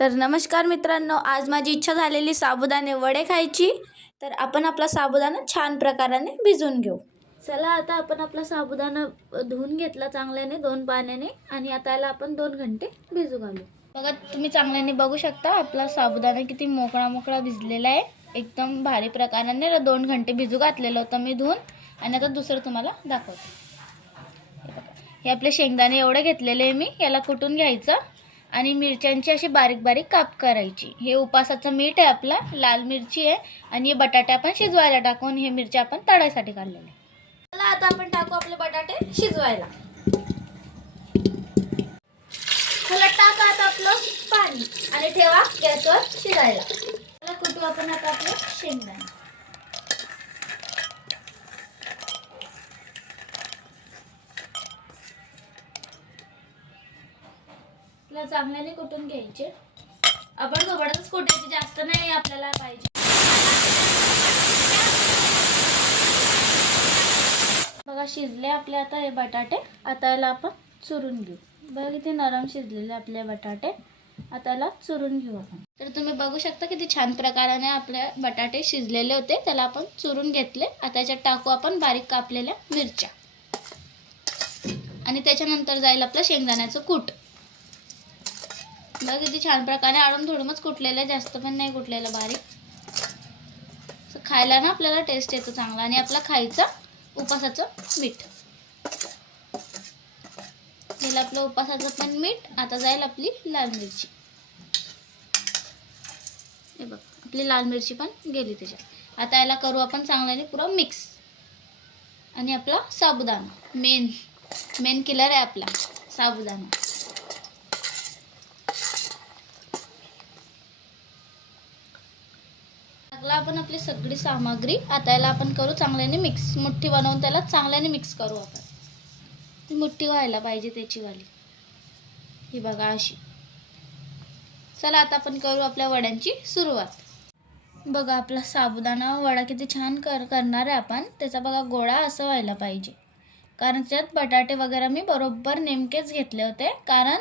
तर नमस्कार मित्रांनो, आज माझी इच्छा झालेली साबुदाणे वडे खायची. तर आपण आपला साबुदाणा छान प्रकाराने भिजवून घेऊ. चला, आता आपण आपला साबुदाणा धुवून घेतला चांगल्याने 2 पाण्याने आणि आता याला आपण 2 घंटे भिजू घालू. बघा, तुम्ही चांगल्याने बघू शकता आपला साबुदाणा किती मोकळा भिजलेला आहे. एकदम भारी प्रकाराने 2 घंटे भिजू घातलेलं होतं मी धुवून. आणि आता दुसरं तुम्हाला दाखवते. हे आपले शेंगदाणे एवढे घेतलेले आहे मी. याला कुटून घ्यायचं आणि मिरच्यांची अशी बारीक बारीक काप करायची. हे उपासाचं मीठ आहे आपला, लाल मिरची आहे आणि हे बटाटे आपण शिजवायला टाकून हे मिरची आपण तळायसाठी काढलेले. चला, आता आपण टाकू आपले बटाटे शिजवायला. चला, टाका आता आपलं पाणी आणि ठेवा गॅसवर शिजायला. चला, कुटू आपण आता आपलं शेंगदाणे. चांगल्याने कुटून घ्यायचे. आपण सोबतच कुटायचे, जास्त नाही आपल्याला पाहिजे. बघा, शिजले आपले आता हे बटाटे. आता याला आपण चुरून घेऊ. बघा किती नरम शिजलेले आपले बटाटे. आता याला चुरून घेऊ आपण. तर तुम्ही बघू शकता किती छान प्रकाराने आपले बटाटे शिजलेले होते. त्याला आपण चुरून घेतले. आता याच्यात टाकू आपण बारीक कापलेल्या मिरच्या आणि त्याच्यानंतर जाईल आपलं शेंगदाण्याचं कूट. बघा किती छान प्रकारे आडून थोडंच कुटलेलं, जास्त पण नाही कुटलेलं, बारीक. खायला ना आपल्याला टेस्ट येतो चांगला. आणि आपला खायचं उपासाचं मीठ. गेलं आपलं उपासाचं पण मीठ. आता जाईल आपली लाल मिरची. हे बघ, आपली लाल मिरची पण गेली त्याच्यात. आता याला करू आपण चांगल्याने पुरं मिक्स. आणि आपला साबुदाणा मेन किलर आहे आपला साबुदाणा. आपण आपली सगळी सामग्री आता याला आपण करू चांगल्याने मिक्स. मुठ्ठी बनवून त्याला चांगल्याने मिक्स करू आपण. ती मुठ्ठी व्हायला पाहिजे त्याची वाली. ही बघा अशी. चला, आता आपण करू आपल्या वड्यांची सुरुवात. बघा, आपला साबुदाणा वडा किती छान करणार आहे आपण. त्याचा बघा गोळा असं व्हायला पाहिजे. कारण त्यात बटाटे वगैरे मी बरोबर नेमकेच घेतले होते. कारण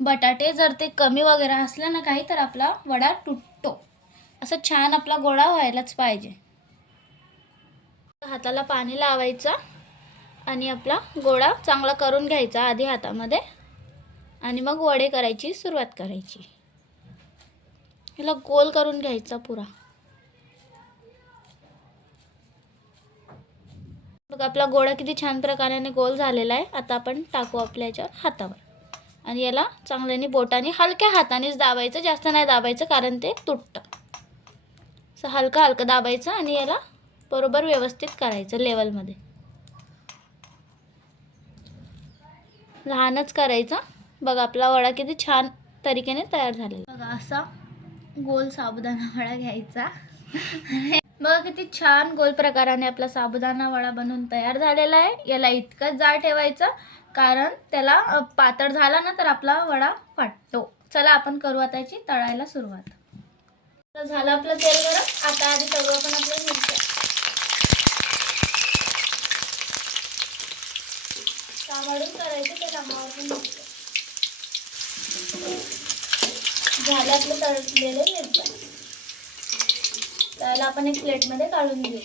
बटाटे जर ते कमी वगैरे असले ना काही, तर आपला वडा तुटतो. असं छान आपला गोळा व्हायलाच पाहिजे. हाताला पाणी लावायचं आणि आपला गोळा चांगला करून घ्यायचा आधी हातामध्ये. आणि मग वडे करायची सुरुवात करायची. याला गोल करून घ्यायचा पुरा. बघा, आपला गोळा किती छान प्रकाराने गोल झालेला आहे. आता आपण टाकू आपल्या याच्यावर हातावर आणि याला चांगल्याने बोटाने हलक्या हातानेच दाबायचं, जास्त नाही दाबायचं कारण ते तुटतं. असं हलकं दाबायचं आणि याला बरोबर व्यवस्थित करायचं लेवलमध्ये. लहानच करायचा. बघा, आपला वडा किती छान तरीकेने तयार झालेला. बघा, असा गोल साबुदाणा वडा घ्यायचा. बघा किती छान गोल प्रकाराने आपला साबुदाणा वडा बनवून तयार झालेला आहे. याला इतकंच जाड ठेवायचं कारण त्याला पातळ झाला ना तर आपला वडा फाटतो. चला, आपण करू आता याची तळायला सुरुवात. झालं आपलं तेल गरम. आता आधी तळू आपण आपल्या मिरच्या. काढून करायचं ते कामावर. झालं आपलं तळलेले मिरच्या. त्याला आपण एक प्लेटमध्ये काढून घेऊ.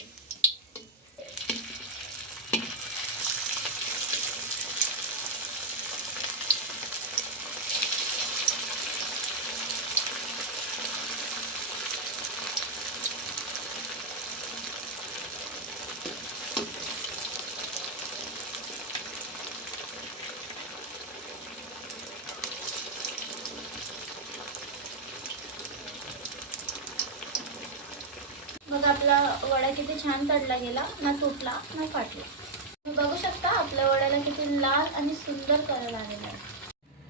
मग आपला वडा किती छान तळला गेला, ना तुटला ना फाटला. तुम्ही बघू शकता आपल्या वड्याला किती लाल आणि सुंदर कलर आलेला आहे.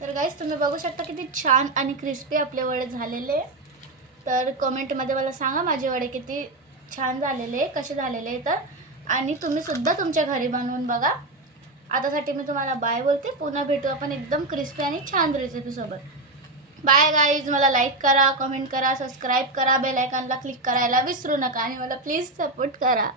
तर गाईस, तुम्ही बघू शकता किती छान आणि क्रिस्पी आपले वडे झालेले. तर कमेंटमध्ये मला सांगा माझे वडे किती छान झालेले, कसे झालेले. तर आणि तुम्ही सुद्धा तुमच्या घरी बनवून बघा. आतासाठी मी तुम्हाला बाय बोलते. पुन्हा भेटू आपण एकदम क्रिस्पी आणि छान रेसिपीसोबत. Bye guys. मला लाईक करा, कमेंट करा, सबस्क्राईब करा, बेल आयकॉनला क्लिक करायला विसरू नका आणि मला प्लीज सपोर्ट करा.